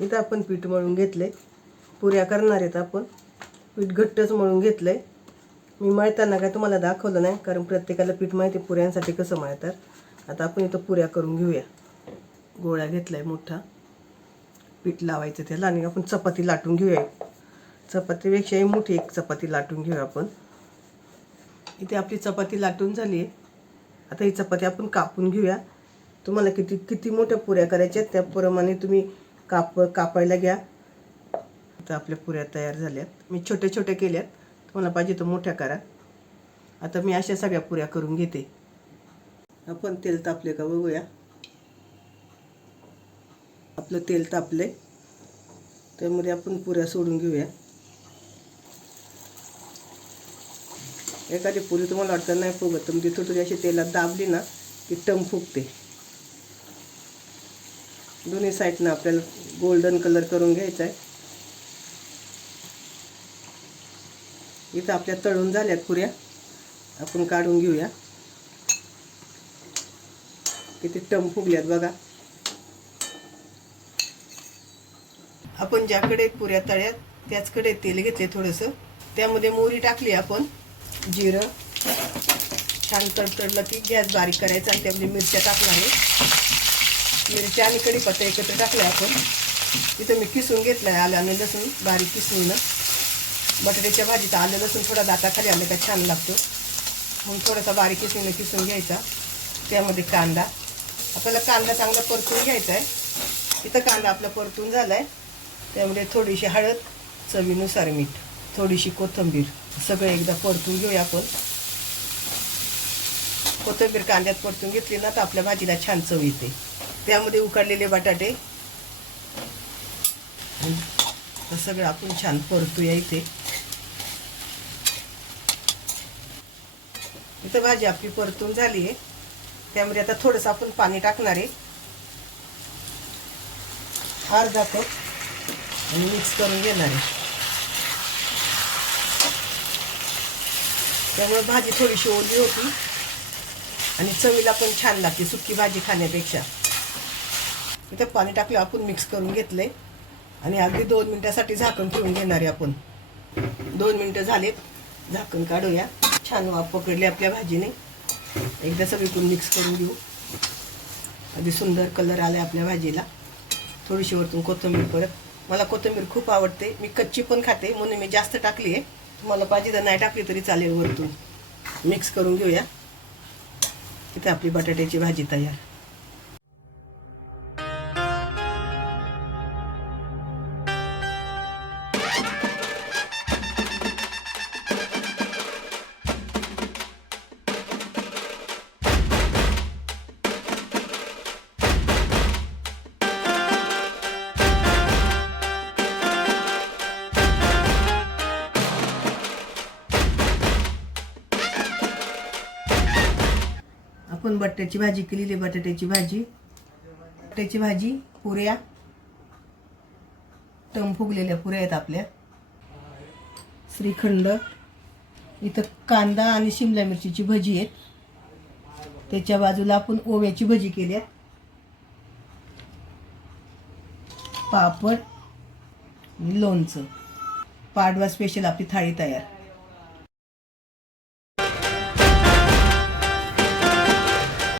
इथं आपण पीठ मळून घेतले, पुऱ्या करणार आहेत आपण. पीठ घट्टच मळून घेतलंय. मी मळताना काय तुम्हाला दाखवलं नाही, कारण प्रत्येकाला पीठ माहिती पुऱ्यांसाठी कसं मळतात. आता आपण इथं पुऱ्या करून घेऊया. गोळा घेतलाय मोठा, पीठ लावायचं त्याला आणि आपण चपाती लाटून घेऊया. चपातीपेक्षाही मोठी एक चपाती लाटून घेऊया आपण. इथे आपली चपाती लाटून झाली आहे. आता ही चपाती आपण कापून घेऊया. तुम्हाला किती मोठ्या पुऱ्या करायच्या त्याप्रमाणे तुम्ही कापायला घ्या. आता आपल्या पुऱ्या तयार झाल्यात. मी छोटे छोटे केल्यात, तुम्हाला पाहिजे तर मोठ्या करा. आता मी अशा सगळ्या पुऱ्या करून घेते. आपण तेल तापले का बघूया. आपलं तेल तापले, त्यामध्ये आपण पुऱ्या सोडून घेऊया. एखादी पुरी तुम्हाला वाटतं नाही फुगत, तर ती थोडी अशी तेलात दाबली ना की टम फुगते. दोन्ही साईडनं आपल्याला गोल्डन कलर करून घ्यायचा आहे. इथं आपल्या तळून झाल्यात पुऱ्या, आपण काढून घेऊया. किती टम फुगल्यात बघा. आपण ज्याकडे पुऱ्या तळ्यात त्याचकडे तेल घेतले थोडंसं, त्यामध्ये मोहरी टाकली आपण, जिरं छान तडतडलं की गॅस बारीक करायचा आणि त्यामध्ये मिरच्या टाकल्या आहे. मिरच्या आणि कढीपत्ता एकत्र टाकले आपण. इथं मी किसून घेतलं आहे आलं आणि लसूण बारीक किसून. बटाट्याच्या भाजीत आलं लसूण थोडा दाताखाली आलं का छान लागतो, म्हणून थोडासा बारीक किसून घ्यायचा. त्यामध्ये कांदा, आपल्याला कांदा चांगला परतून घ्यायचा आहे. इथं कांदा आपला परतून झाला आहे. त्यामध्ये थोडीशी हळद, चवीनुसार मीठ, थोडीशी कोथिंबीर, सगळं एकदा परतून घेऊया आपण. कोथिंबीर कांद्यात परतून घेतली ना तर आपल्या भाजीला छान चव येते. त्यामध्ये उकडलेले बटाटे सगळं आपण छान परतूया. इथं भाजी आपली परतून झाली आहे. त्यामध्ये आता थोडंसं आपण पाणी टाकणार आहे, अर्धा कप, आणि मिक्स करून घेणार आहे. त्यामुळे भाजी थोडीशी ओली होती आणि चवीला पण छान लागते सुकी भाजी खाण्यापेक्षा. इथं पाणी टाकलं, आपण मिक्स करून घेतलंय आणि अगदी 2 मिनिटासाठी झाकण ठेवून घेणार आहे आपण. 2 मिनिटं झालेत, झाकण काढूया. छान वाफ पकडली आपल्या भाजीने. एकदा सगळीकडून मिक्स करून घेऊ. अगदी सुंदर कलर आला आपल्या भाजीला. थोडीशी वरतून कोथिंबीर परत. मला कोथिंबीर खूप आवडते, मी कच्ची पण खाते म्हणून मी जास्त टाकली आहे. तुम्हाला पाहिजे तर नाही टाकली तरी चालेल. वरतून मिक्स करून घेऊया. इथे आपली बटाट्याची भाजी तयार. आपण बटाट्याची भाजी केलेली, बटाट्याची भाजी, पुऱ्या, टम फुगलेल्या पुऱ्या आहेत आपल्या. श्रीखंड, इथं कांदा आणि शिमला मिरचीची भजी आहेत. त्याच्या बाजूला आपण ओव्याची भजी केली आहे. पापड, लोणचं. पाडवा स्पेशल आपली थाळी तयार.